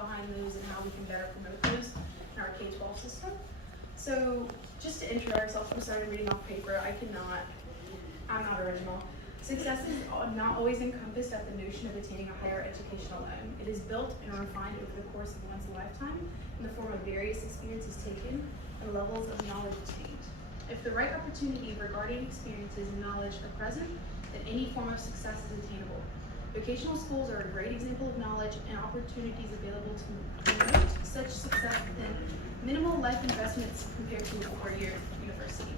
behind those and how we can better promote those in our K-12 system. So just to intro ourselves, I'm sorry, reading off paper. I'm not original. Success is not always encompassed at the notion of attaining a higher educational loan. It is built and refined over the course of one's lifetime in the form of various experiences taken and levels of knowledge attained. If the right opportunity regarding experiences and knowledge are present, then any form of success is attainable. Vocational schools are a great example of knowledge and opportunities available to promote such success within minimal life investments compared to a four-year university.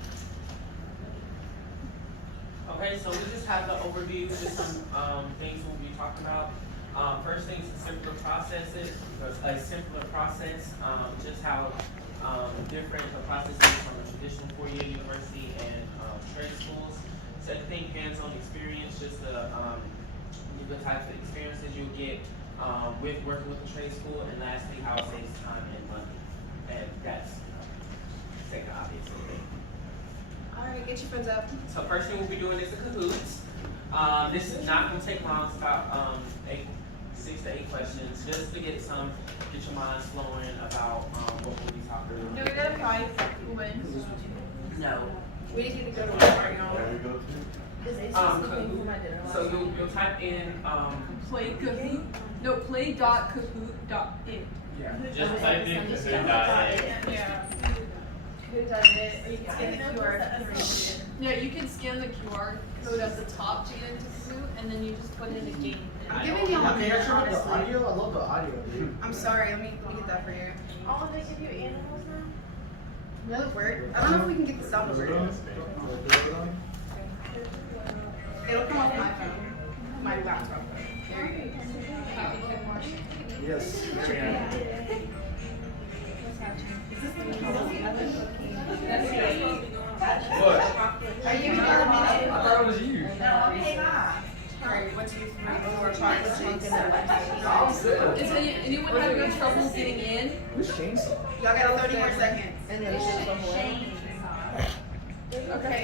Okay, so we just have the overview, just some things we'll be talking about. First thing is simpler processes, a simpler process, just how different the process is from a traditional four-year university and trade schools. Second thing, hands-on experience, just the types of experiences you'll get with working with the trade school, and lastly, how it saves time and money. And that's, second obvious thing. Alright, get your friends up. So first thing we'll be doing is the Kahoots. This is not going to take long. It's about 6 to 8 questions, just to get your minds flowing about what we'll be talking about. Do we get a prize who wins? No. We didn't get to go to work right now. There we go too. So you'll type in Play Kahoot. No, play.kahoot.in. yeah. Just type in Kahoot.in. Yeah. Who does it? Or you can scan the QR. Yeah, you can scan the QR code at the top to get into Kahoot, and then you just put in a game. I'm giving y'all a Okay, minute, I tried the honestly. audio. I love the audio, dude. I'm sorry, let me get that for you. Oh, they give you animals now? Will it work? I don't know if we can get the sound to work. It'll come off my phone, my laptop. There you go. Yes. What? Are you giving y'all a minute? I thought it was you. Alright, 1, 2, 3, 4, 5, 6, 7, 8. Is anyone having no trouble getting in? Who's chainsaw? Y'all got 30 more seconds. Okay.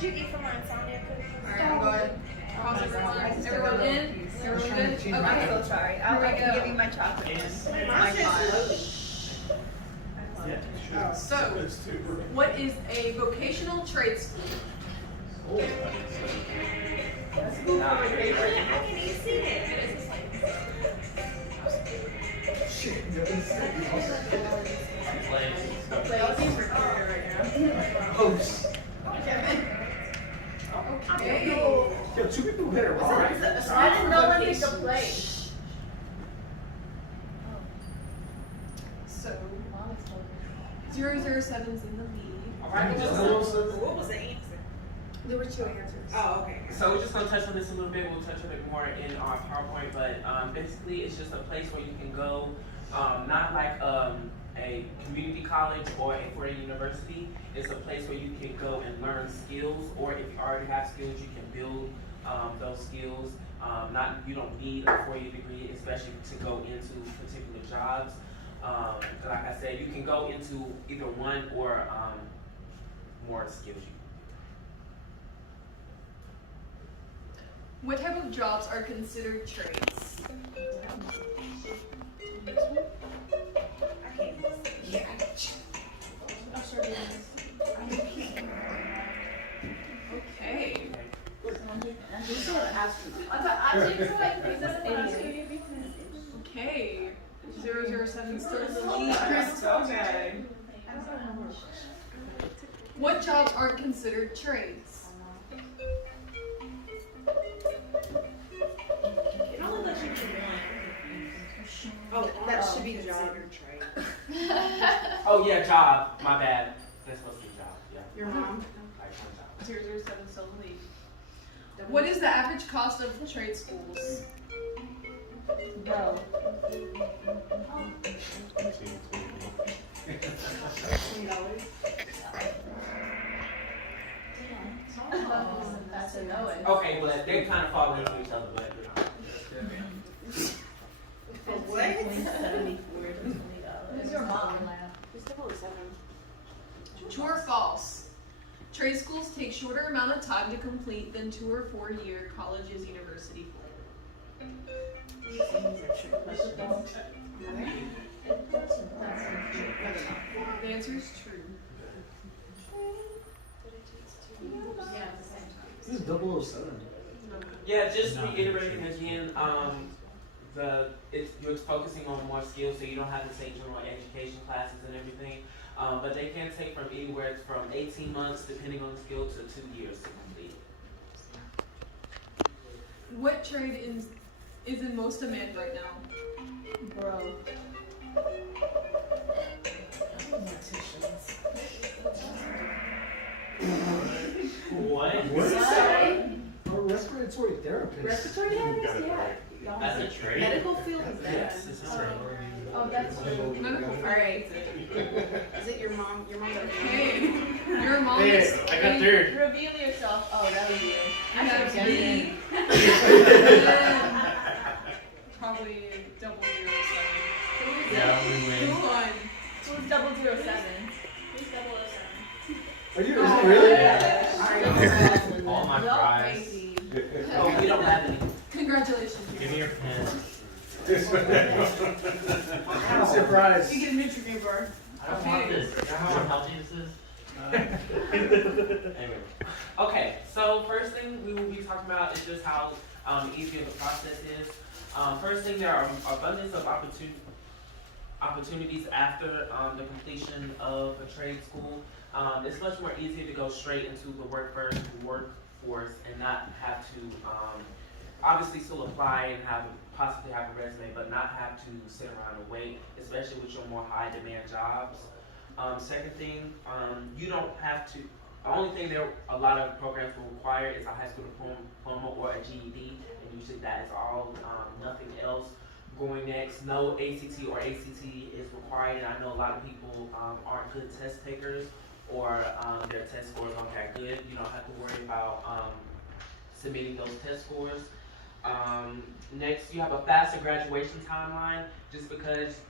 Did you eat from our insomnia cookies? Alright, I'm going. Pause everyone. Everyone in? Everyone good? I'm Okay. so sorry. Here we go. Give me my chocolate. Yes. My fun. Yeah, So, it's two. what is a vocational trade school? How can you see it? Okay. Yo, two people hit it wrong. I didn't know when you could play. So, 007's in the lead. What was the answer? There were 2 answers. Oh, okay. So we're just going to touch on this a little bit. We'll touch on it more in our PowerPoint, but basically it's just a place where you can go, not like a community college or a four-year university. It's a place where you can go and learn skills, or if you already have skills, you can build those skills. You don't need a four-year degree, especially to go into particular jobs. Like I said, you can go into either one or more skills. What type of jobs are considered trades? Okay. Okay. 007 still in the lead. What jobs aren't considered trades? It only lets you do one. Oh, that should be the job. Oh yeah, job. My bad. That's supposed to be job. Yeah. Your mom. Like one job. 007 still in the lead. What is the average cost of trade schools? Bro. That's a no. Okay, well they kind of fall into each other, but What? Who's your mom? True or false? Trade schools take shorter amount of time to complete than 2 or 4 year college's university. The answer is true. This is 007. Yeah, just reiterating again, you're focusing on more skills, so you don't have to take general education classes and everything. But they can take from anywhere from 18 months, depending on the skill, to 2 years to complete. What trade is in most demand right now? Bro. What? A respiratory therapist. Respiratory therapist, yeah. That's a trade? Medical field is that. Yes, it's a trade. Oh, that's true. Medical Alright. Is it your mom? Your mom's Hey, your mom Hey, is I got third. Reveal yourself. Oh, that was you. I You should have have B. guessed Probably 007. Yeah, we win. Who won? it. Who's 007? Who's 007? Are you? Is it really? Alright. All my Y'all fries. crazy. Oh, we don't have any. Congratulations. Give me your pen. I'm surprised. You get a Nutri-Grain bar. I don't want this. You know how unhealthy this is? Anyway. Okay, so first thing we will be talking about is just how easy the process is. First thing, there are abundance of opportunities after the completion of a trade school. It's much more easier to go straight into the workforce and not have to obviously still apply and possibly have a resume, but not have to sit around and wait, especially with your more high demand jobs. Second thing, you don't have to. The only thing a lot of programs will require is a high school diploma or a GED, and usually that is all, nothing else. Going next, no ACT or ACT is required, and I know a lot of people aren't good test takers, or their test scores aren't that good. You don't have to worry about submitting those test scores. Next, you have a faster graduation timeline, just because,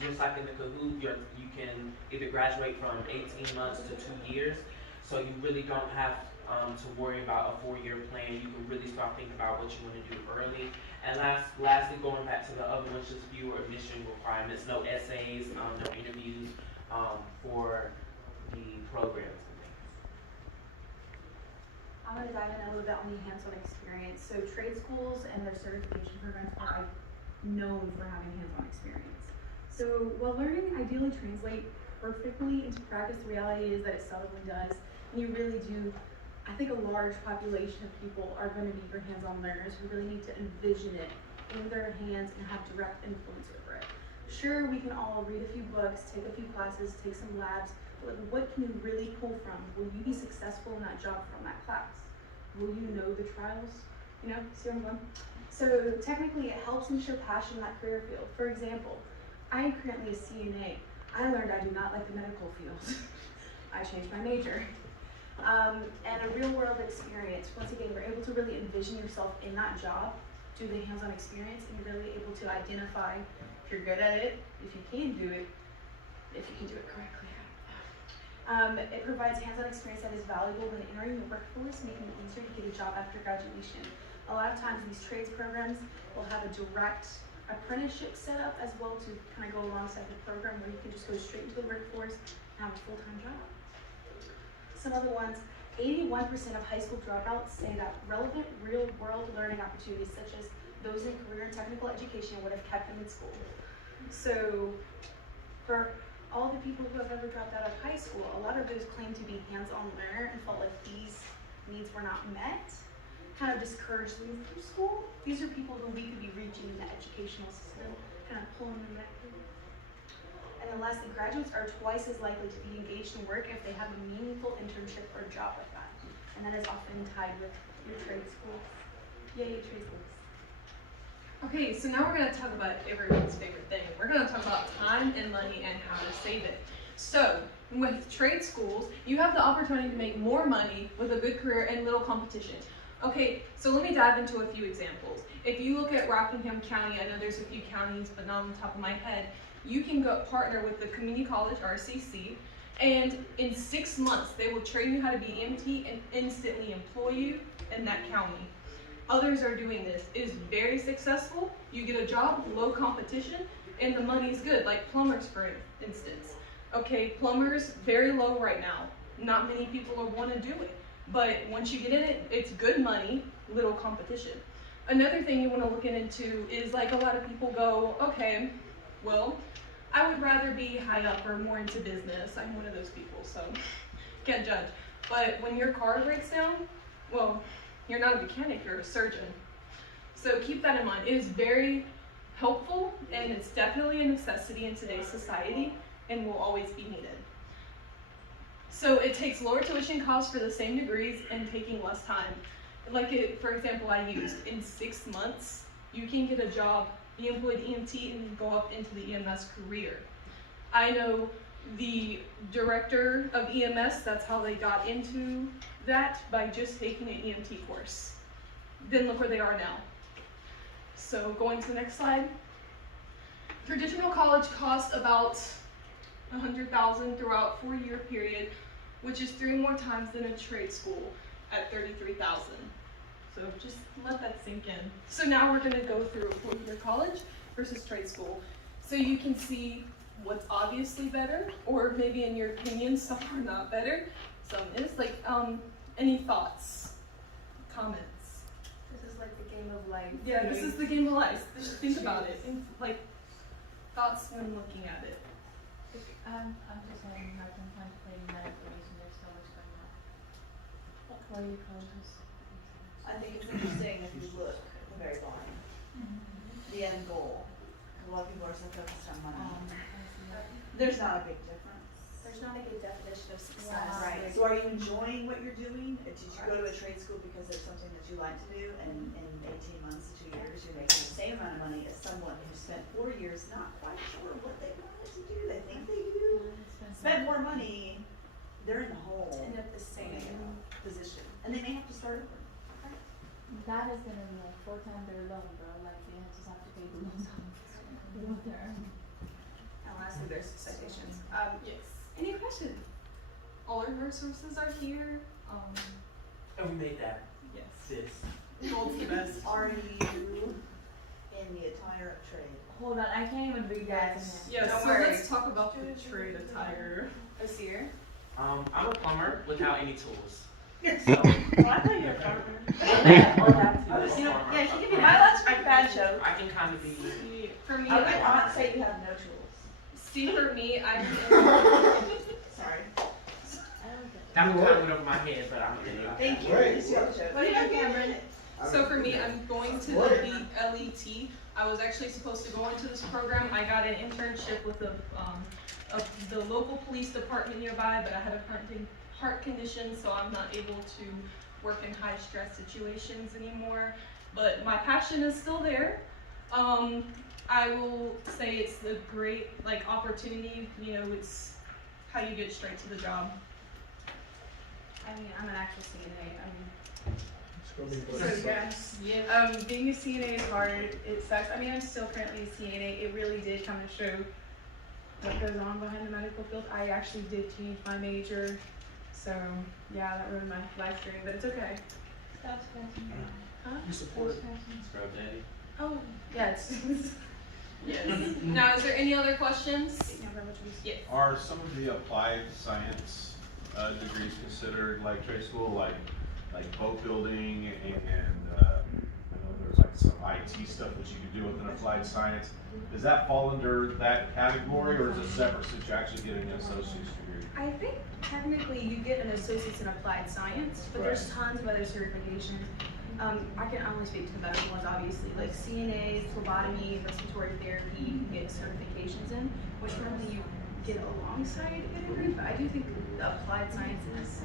just like in the Kahoot, you can either graduate from 18 months to 2 years, so you really don't have to worry about a 4-year plan. You can really start thinking about what you want to do early. And lastly, going back to the other ones, just fewer admission requirements, no essays, no interviews for the programs and things. I'm going to dive in a little bit on the hands-on experience. So trade schools and their certification programs are known for having hands-on experience. So while learning ideally translate perfectly into practice, the reality is that it seldomly does. And you really do, I think a large population of people are going to be your hands-on learners who really need to envision it in their hands and have direct influence over it. Sure, we can all read a few books, take a few classes, take some labs, but like, what can you really pull from? Will you be successful in that job from that class? Will you know the trials? You know, see where I'm going? So technically it helps me show passion in that career field. For example, I am currently a CNA. I learned I do not like the medical field. I changed my major. And a real world experience, once again, you're able to really envision yourself in that job, do the hands-on experience, and you're really able to identify if you're good at it, if you can do it, if you can do it correctly. It provides hands-on experience that is valuable when entering the workforce, making it easier to get a job after graduation. A lot of times these trades programs will have a direct apprenticeship set up as well to kind of go alongside the program where you can just go straight into the workforce and have a full-time job. Some other ones, 81% of high school dropouts say that relevant real-world learning opportunities such as those in career and technical education would have kept them in school. So for all the people who have ever dropped out of high school, a lot of those claim to be hands-on learner and felt like these needs were not met, kind of discouraged them from school. These are people who we could be reaching in the educational system, kind of pulling them back through. And then lastly, graduates are twice as likely to be engaged in work if they have a meaningful internship or job like that. And that is often tied with your trade schools. Yay, trade schools. Okay, so now we're going to talk about everyone's favorite thing. We're going to talk about time and money and how to save it. So, with trade schools, you have the opportunity to make more money with a good career and little competition. Okay, so let me dive into a few examples. If you look at Rockingham County, I know there's a few counties, but not on the top of my head, you can go partner with the community college, RCC, and in 6 months, they will train you how to be EMT and instantly employ you in that county. others are doing this. It is very successful. You get a job, low competition, and the money's good. Like plumbers, for instance. Okay, plumbers, very low right now. Not many people want to do it. But once you get in it, it's good money, little competition. Another thing you want to look into is like a lot of people go, okay, well, I would rather be high up or more into business. I'm one of those people, so can't judge. But when your car breaks down, well, you're not a mechanic, you're a surgeon. So keep that in mind. It is very helpful and it's definitely a necessity in today's society and will always be needed. So it takes lower tuition costs for the same degrees and taking less time. Like for example, I used in 6 months, you can get a job, be employed EMT and then go up into the EMS career. I know the director of EMS, that's how they got into that, by just taking an EMT course. Then look where they are now. So going to the next slide. Traditional college costs about $100,000 throughout 4-year period, which is 3 more times than a trade school at $33,000. So just let that sink in. So now we're gonna go through 4-year college versus trade school. So you can see what's obviously better, or maybe in your opinion, some are not better, some is. Like, any thoughts, comments? This is like the game of life. Yeah, this is the game of life. Just think about it. And, like, thoughts when looking at it. I'm just having a hard time contemplating that information. There's so much going on. What are your colleges? I think it's interesting if you look at the very bottom, the end goal. A lot of people are so focused on money. There's not a big difference. There's not a good definition of success. Yeah. Right. So are you enjoying what you're doing? Did you go to a trade school because it's something that you like to do, and in 18 months to 2 years you're making the same amount of money as someone who spent 4 years not quite sure what they wanted to do? They think they do. Spend more money, they're in the hole. To end up the same position. And they may have to start over. That is gonna be like 4 times their loan, bro. Like they just have to pay the loan off. What they're earning. And lastly, there's citations. Yes. Any questions? All our resources are here. And we made that, Yes. sis. Gold's the best. Are you in the attire of trade? Hold on, I can't even read that. Yeah, Don't so worry. let's talk about the trade attire. Osir. I'm a plumber without any tools. So, So, I thought you were a carpenter. yeah, she can be my lunch break fashion. I can kind of be. See, for me, I would not say you have no tools. for me, I'm Sorry. That one kind of went over my head, but I'm kidding. Thank you. Right. What do you do, Cameron? So for me, I'm going to the LET. I was actually supposed to go into this program. I got an internship with the local police department nearby, but I had a heart condition, so I'm not able to work in high stress situations anymore. But my passion is still there. I will say it's a great opportunity. You know, it's how you get straight to the job. I mean, I'm an actual CNA. So, So yes, being a CNA is hard. It sucks. I mean, I'm still currently a CNA. It really did kind of show what goes on behind the medical field. I actually did change my major, so yeah, that ruined my life dream. But it's okay. Stop scratching. Huh? You support it. Scrub daddy. Oh, yeah. It's Yes. Now, is there any other questions? Yes. Are some of the applied science degrees considered like trade school, like boat building, and I know there's like some IT stuff that you could do with an applied science? Does that fall under that category, or is it separate since you're actually getting an associate's degree? I think technically you get an associate's in applied science, but there's tons of other certifications. I can only speak to the medical ones, obviously, like CNA, phlebotomy, respiratory therapy, you can get certifications in, which normally you get alongside a degree, but I do think the applied sciences,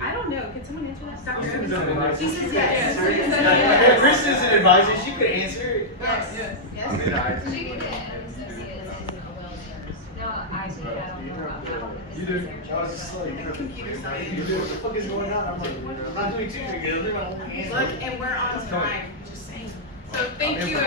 I don't know, can someone answer that? Dr. Evans? She says yes. If Chris isn't advising, she could answer. Yes. Yes. She can get an associate in a wellness. No, I don't know about that. You do. I was just like, Computer science. you do. What the fuck is going on? I'm like, I'm not doing two together. I'm only answering. Look, and we're on time, just saying. So thank you.